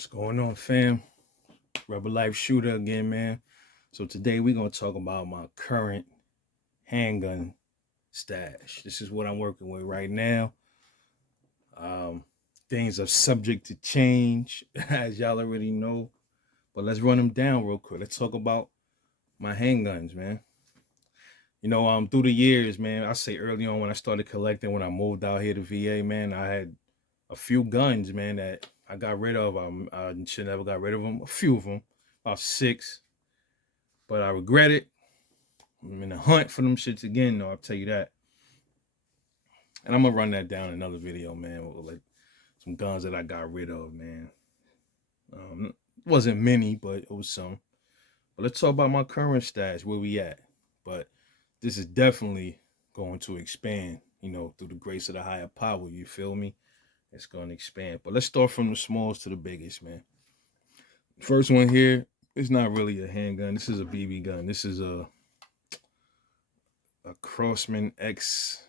What's going on, fam? Rebel Life Shooter again, man. So today we're gonna talk about my current handgun stash. This is what I'm working with right now. Um, Things are subject to change, as y'all already know. But let's run them down real quick. Let's talk about my handguns, man. Through the years, man, I say early on when I started collecting, when I moved out here to VA, man, I had a few guns, man, that I got rid of. I should never got rid of them. A few of them, about six, but I regret it. I'm in a hunt for them shits again, though. I'll tell you that. And I'm gonna run that down in another video, man. With like some guns that I got rid of, man. Wasn't many, but it was some. But let's talk about my current stash, where we at. But this is definitely going to expand, through the grace of the higher power. You feel me? It's going to expand. But let's start from the smallest to the biggest, man. First one here is not really a handgun. This is a BB gun. This is a Crossman XCP.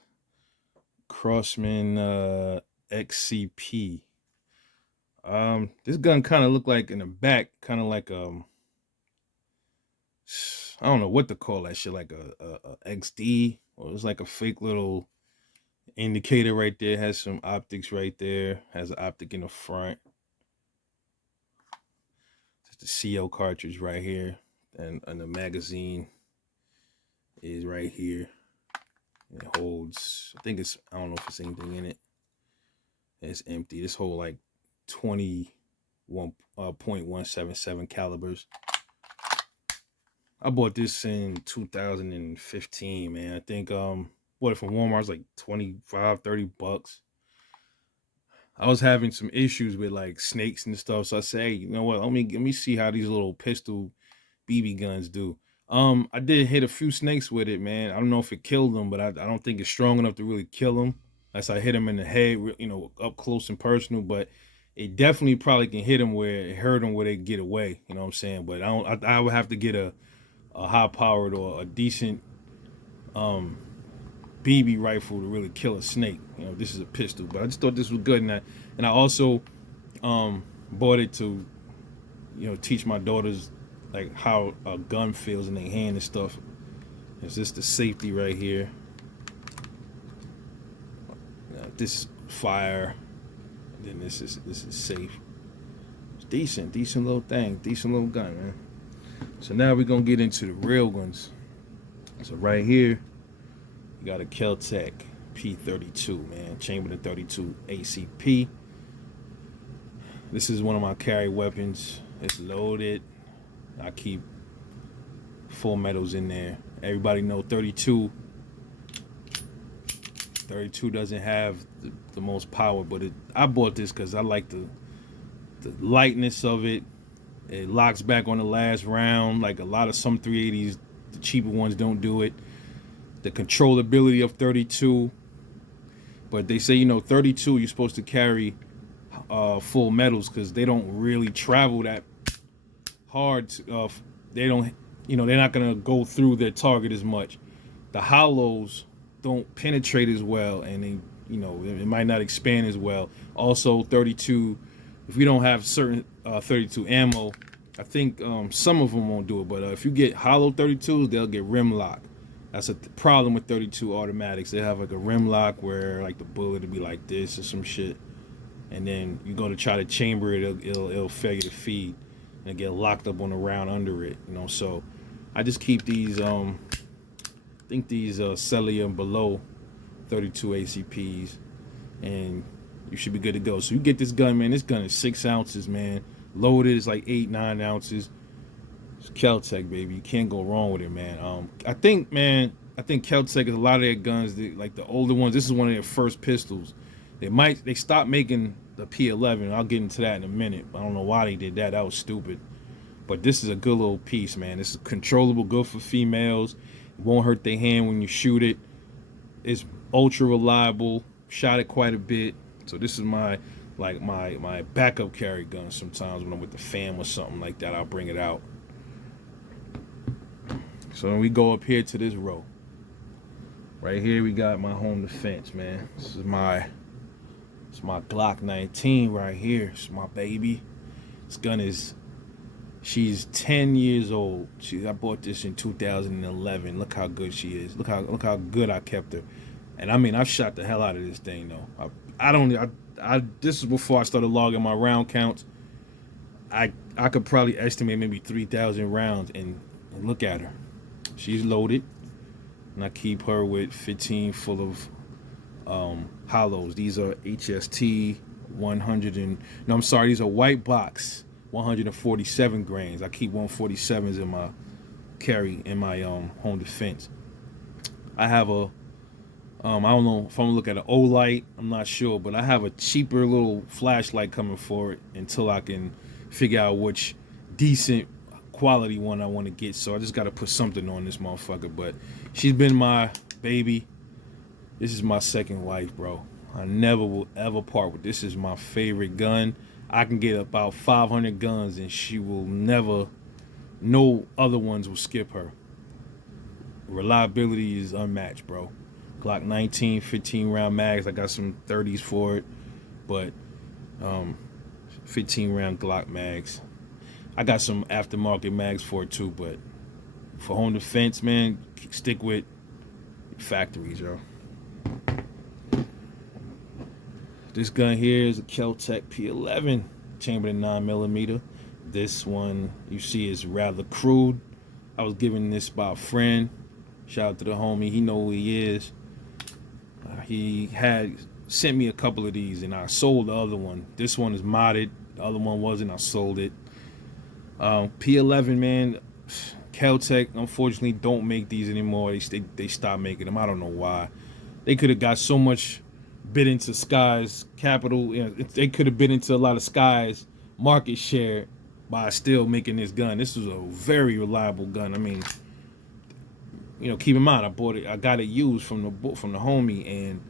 This gun kind of looked like in the back, kind of like I don't know what to call that shit, like a XD, or it was like a fake little indicator right there. Has some optics right there. Has an optic in the front. Just the CO cartridge right here, and the magazine is right here. It holds, I don't know if it's anything in it. It's empty. This whole like 21.177 calibers. I bought this in 2015, man. I think bought it from Walmart. It was like 25, 30 bucks. I was having some issues with like snakes and stuff, so I say, hey, you know what? Let me see how these little pistol BB guns do. I did hit a few snakes with it, man. I don't know if it killed them, but I don't think it's strong enough to really kill them. As I hit them in the head, up close and personal. But it definitely probably can hit them where it hurt them where they get away. You know what I'm saying? But I would have to get a high powered or a decent BB rifle to really kill a snake. This is a pistol, but I just thought this was good, and I also bought it to teach my daughters like how a gun feels in their hand and stuff. It's just the safety right here. This fire, and then this is safe. It's decent little thing, decent little gun, man. So now we're gonna get into the real ones. So right here, you got a Kel Tec P32, man, chambered in 32 ACP. This is one of my carry weapons. It's loaded. I keep full metals in there. Everybody know 32 doesn't have the most power, but I bought this because I like the lightness of it. It locks back on the last round, like a lot of some 380s, the cheaper ones don't do it. The controllability of 32, but they say 32 you're supposed to carry full metals because they don't really travel that hard. They don't, they're not gonna go through their target as much. The hollows don't penetrate as well, and they, it might not expand as well. Also, 32, if we don't have certain 32 ammo, I think some of them won't do it. But if you get hollow 32s, they'll get rim lock. That's a problem with 32 automatics. They have like a rim lock where like the bullet will be like this or some shit, and then you go to try to chamber it, it'll failure to feed and get locked up on the round under it. So I just keep these. I think these Celia and below 32 ACPs, and you should be good to go. So you get this gun, man. This gun is 6 ounces, man. Loaded is like 8-9 ounces. It's Keltec, baby. You can't go wrong with it, man. I think Keltec is a lot of their guns, like the older ones. This is one of their first pistols. They stopped making the P11. I'll get into that in a minute. I don't know why they did that. That was stupid. But this is a good little piece, man. This is controllable, good for females. It won't hurt their hand when you shoot it. It's ultra reliable. Shot it quite a bit. So this is my backup carry gun. Sometimes when I'm with the fam or something like that, I'll bring it out. So then we go up here to this row. Right here we got my home defense, man. This is my Glock 19 right here. It's my baby. This gun is, she's 10 years old. I bought this in 2011. Look how good she is. Look how good I kept her. And I mean, I've shot the hell out of this thing though. This is before I started logging my round counts. I could probably estimate maybe 3,000 rounds, and look at her. She's loaded, and I keep her with 15 full of hollows. These are HST 100 and no, I'm sorry, these are white box 147 grains. I keep 147s in my carry in my home defense. I have a I don't know if I'm gonna look at an Olight, I'm not sure, but I have a cheaper little flashlight coming for it until I can figure out which decent quality one I want to get. So I just got to put something on this motherfucker. But she's been my baby. This is my second wife, bro. I never will ever part with this. Is my favorite gun. I can get about 500 guns and she will never, no other ones will skip her. Reliability is unmatched, bro. Glock 19, 15 round mags. I got some 30s for it, but 15 round Glock mags. I got some aftermarket mags for it too, but for home defense, man, stick with factories, yo. This gun here is a Kel Tec P11, chambered in 9mm. This one you see is rather crude. I was given this by a friend. Shout out to the homie, he know who he is. He had sent me a couple of these and I sold the other one. This one is modded, the other one wasn't, I sold it. P11, man, Keltec unfortunately don't make these anymore. They stopped making them. I don't know why. They could have got so much bid into Sky's capital. You know, they could have bid into a lot of Sky's market share by still making this gun. This was a very reliable gun. I mean, you know, keep in mind, I got it used from the homie, and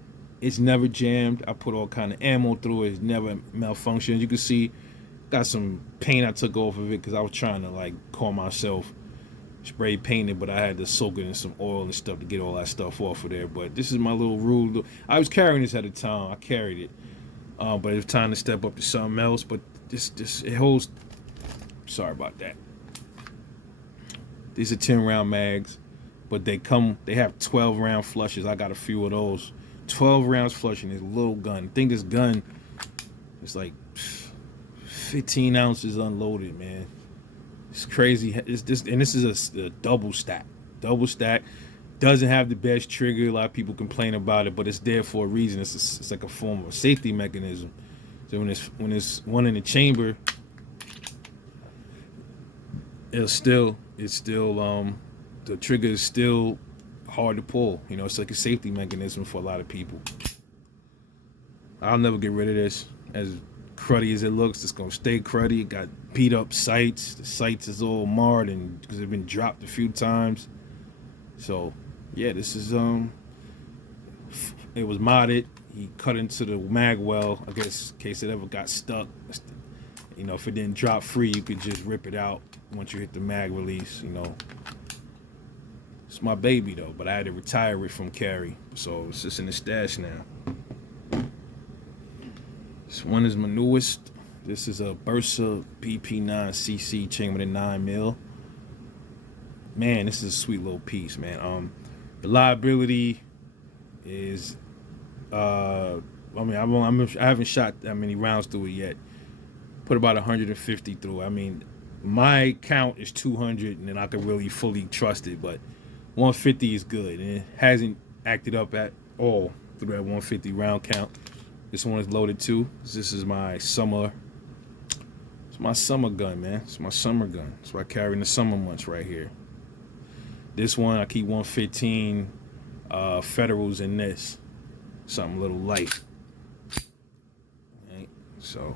it's never jammed. I put all kind of ammo through it. It's never malfunctioned. You can see, got some paint I took off of it because I was trying to like call myself spray painted, but I had to soak it in some oil and stuff to get all that stuff off of there. But this is my little rule. I was carrying this at the time. I carried it, but it was time to step up to something else. But this it holds. Sorry about that. These are 10 round mags, but they have 12 round flushes. I got a few of those. 12 rounds flushing this little gun. I think this gun is like 15 ounces unloaded, man. It's crazy. This is a double stack. Double stack. Doesn't have the best trigger. A lot of people complain about it, but it's there for a reason. It's like a form of a safety mechanism. So when it's one in the chamber, it's still the trigger is still hard to pull. You know, it's like a safety mechanism for a lot of people. I'll never get rid of this. As cruddy as it looks, it's gonna stay cruddy. It got beat up sights. The sights is all marred and because it's been dropped a few times. So yeah, this is it was modded. He cut into the mag well, I guess in case it ever got stuck. You know, if it didn't drop free, you could just rip it out once you hit the mag release, you know. It's my baby though, but I had to retire it from carry, so it's just in the stash now. This one is my newest. This is a Bursa BP9cc chambered in 9mm. Man, this is a sweet little piece, man. Reliability is I mean, I haven't shot that many rounds through it yet. Put about 150 through. I mean, my count is 200, and then I can really fully trust it. But 150 is good, and it hasn't acted up at all through that 150 round count. This one is loaded too. This is my summer. It's my summer gun, man. It's my summer gun. That's what I carry in the summer months right here. This one I keep 115 Federals in this. Something a little light. Right? So.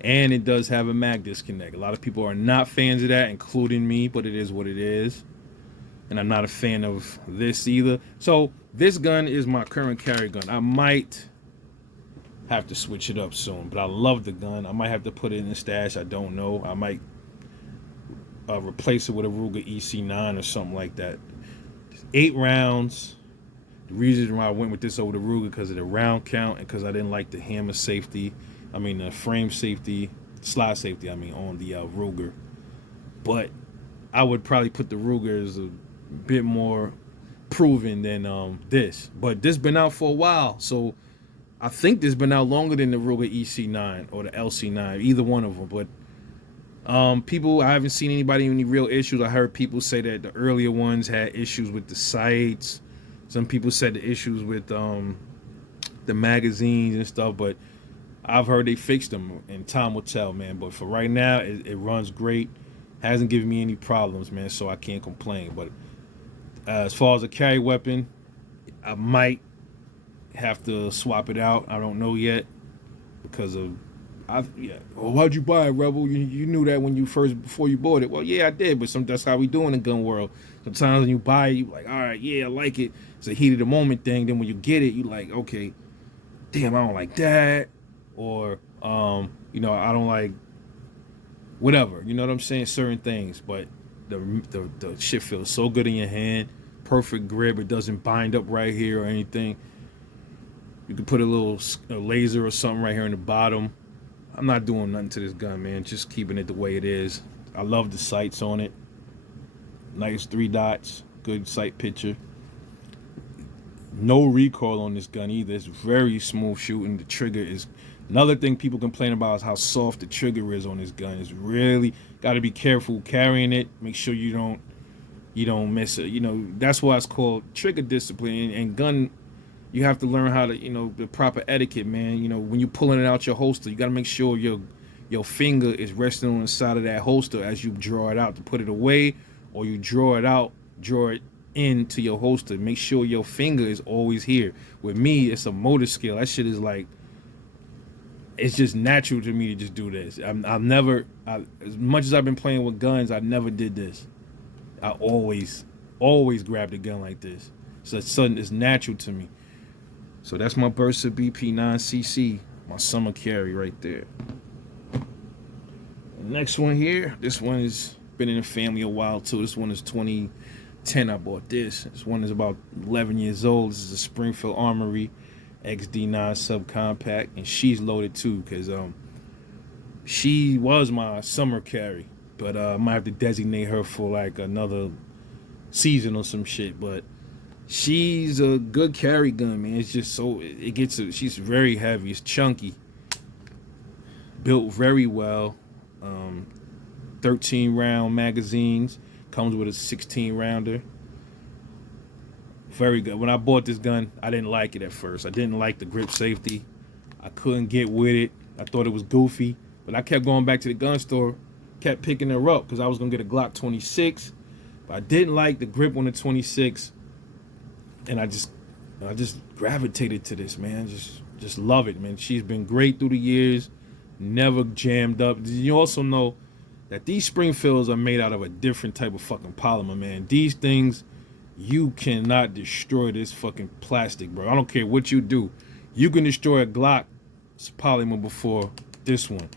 And it does have a mag disconnect. A lot of people are not fans of that, including me, but it is what it is. And I'm not a fan of this either. So this gun is my current carry gun. I might have to switch it up soon, but I love the gun. I might have to put it in the stash. I don't know. I might replace it with a Ruger EC9 or something like that. 8 rounds. The reason why I went with this over the Ruger because of the round count and because I didn't like the hammer safety. I mean the frame safety, slide safety. I mean on the Ruger, but I would probably put the Ruger as a bit more proven than this. But this been out for a while, so I think this been out longer than the Ruger EC9 or the LC9, either one of them. But people, I haven't seen anybody any real issues. I heard people say that the earlier ones had issues with the sights. Some people said the issues with the magazines and stuff, but I've heard they fixed them, and time will tell, man. But for right now, it runs great. Hasn't given me any problems, man, so I can't complain. But as far as a carry weapon, I might have to swap it out. I don't know yet because of Well, why'd you buy it, Rebel? You knew that before you bought it. Well, yeah, I did, but that's how we do in the gun world. Sometimes when you buy it, you like, all right, yeah, I like it. It's a heat of the moment thing. Then when you get it, you like, okay, damn, I don't like that, or I don't like whatever. You know what I'm saying? Certain things, but the shit feels so good in your hand. Perfect grip. It doesn't bind up right here or anything. You can put a laser or something right here in the bottom. I'm not doing nothing to this gun, man. Just keeping it the way it is. I love the sights on it. Nice 3 dots. Good sight picture. No recoil on this gun either. It's very smooth shooting. The trigger is... Another thing people complain about is how soft the trigger is on this gun. It's really... Got to be careful carrying it. Make sure you don't miss it. That's why it's called trigger discipline. And gun... You have to learn how to, the proper etiquette, man. When you're pulling it out your holster, you got to make sure your finger is resting on the side of that holster as you draw it out to put it away, or you draw it into your holster. Make sure your finger is always here. With me, it's a motor skill. That shit is like, it's just natural to me to just do this. As much as I've been playing with guns, I never did this. I always grabbed a gun like this. So it's natural to me. So that's my Bursa BP9cc, my summer carry right there. The next one here, this one has been in the family a while too. This one is 2010 I bought this. This one is about 11 years old. This is a Springfield Armory XD9 subcompact, and she's loaded too because she was my summer carry, but I might have to designate her for like another season or some shit. But she's a good carry gun, man. It's just she's very heavy. It's chunky. Built very well. 13 round magazines. Comes with a 16 rounder. Very good. When I bought this gun, I didn't like it at first. I didn't like the grip safety. I couldn't get with it. I thought it was goofy. But I kept going back to the gun store, kept picking her up because I was going to get a Glock 26. But I didn't like the grip on the 26. And I just gravitated to this, man. Just love it, man. She's been great through the years. Never jammed up. You also know that these Springfields are made out of a different type of fucking polymer, man. These things, you cannot destroy this fucking plastic, bro. I don't care what you do. You can destroy a Glock polymer before this one.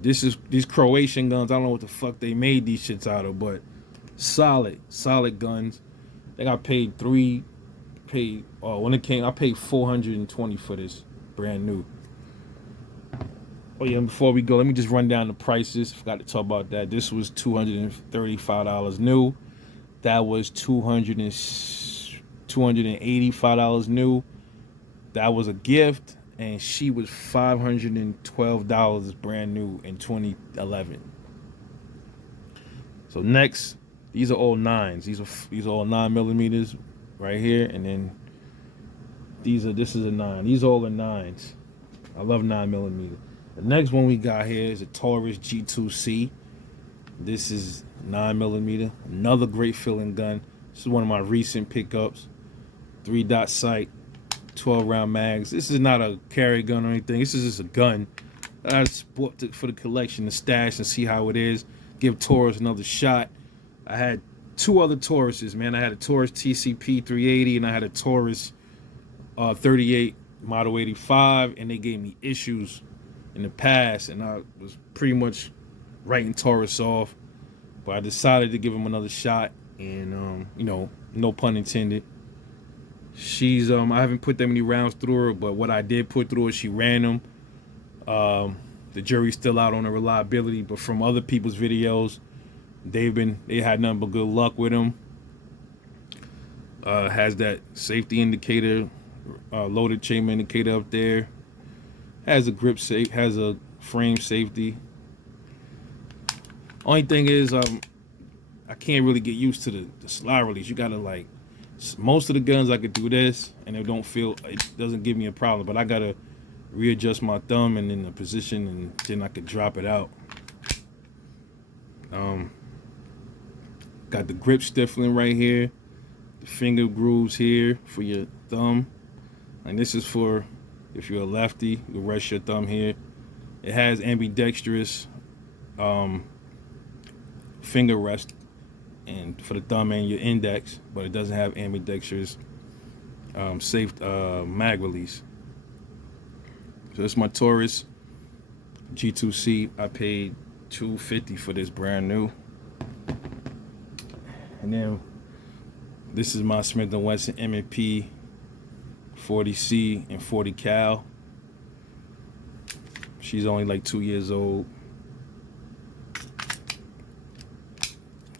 These Croatian guns, I don't know what the fuck they made these shits out of, but solid guns. I think I paid when it came, I paid $420 for this, brand new. Oh yeah, before we go, let me just run down the prices. Forgot to talk about that. This was $235 new. That was $285 new. That was a gift, and she was $512 brand new in 2011. So next, these are all 9s. These are all 9mm right here, and then this is a 9. These all are 9s. I love 9mm. The next one we got here is a Taurus G2C. This is 9mm. Another great feeling gun. This is one of my recent pickups. 3-dot sight, 12 round mags. This is not a carry gun or anything. This is just a gun that I just bought for the collection to stash and see how it is. Give Taurus another shot. I had 2 other Tauruses, man. I had a Taurus TCP 380 and I had a Taurus 38 Model 85, and they gave me issues in the past, and I was pretty much writing Taurus off. But I decided to give him another shot, and no pun intended. She's I haven't put that many rounds through her, but what I did put through her, she ran them. The jury's still out on the reliability, but from other people's videos, they had nothing but good luck with them. Has that safety indicator, loaded chamber indicator up there. Has a grip safe, has a frame safety. Only thing is, I can't really get used to the slide release. You gotta like, most of the guns I could do this and it doesn't give me a problem, but I gotta readjust my thumb and in the position, and then I could drop it out. Got the grip stiffening right here, the finger grooves here for your thumb, and this is for if you're a lefty, you rest your thumb here. It has ambidextrous finger rest and for the thumb and your index, but it doesn't have ambidextrous safe mag release. So it's my Taurus G2C. I paid $250 for this, brand new. And then this is my Smith & Wesson M&P 40C and 40 cal. She's only like 2 years old.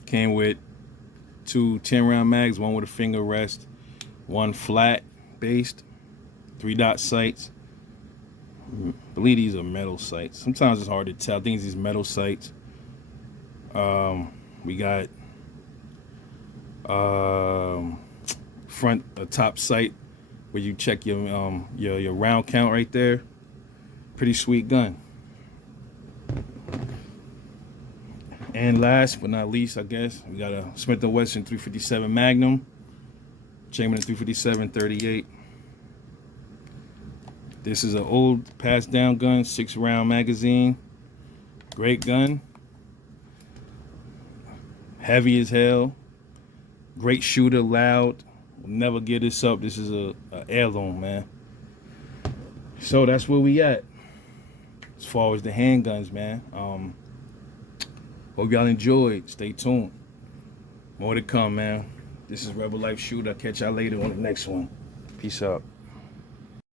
Came with two 10-round mags, one with a finger rest, one flat based, 3-dot sights. I believe these are metal sights. Sometimes it's hard to tell. I think these metal sights. We got top sight where you check your round count right there. Pretty sweet gun. And last but not least, I guess, we got a Smith & Wesson 357 Magnum, chamber 357 38. This is an old passed down gun, 6-round magazine. Great gun. Heavy as hell. Great shooter, loud. Will never get this up. This is a heirloom, man. So that's where we at as far as the handguns, man. Hope y'all enjoyed. Stay tuned. More to come, man. This is Rebel Life Shooter. I'll catch y'all later on the next one. Peace out.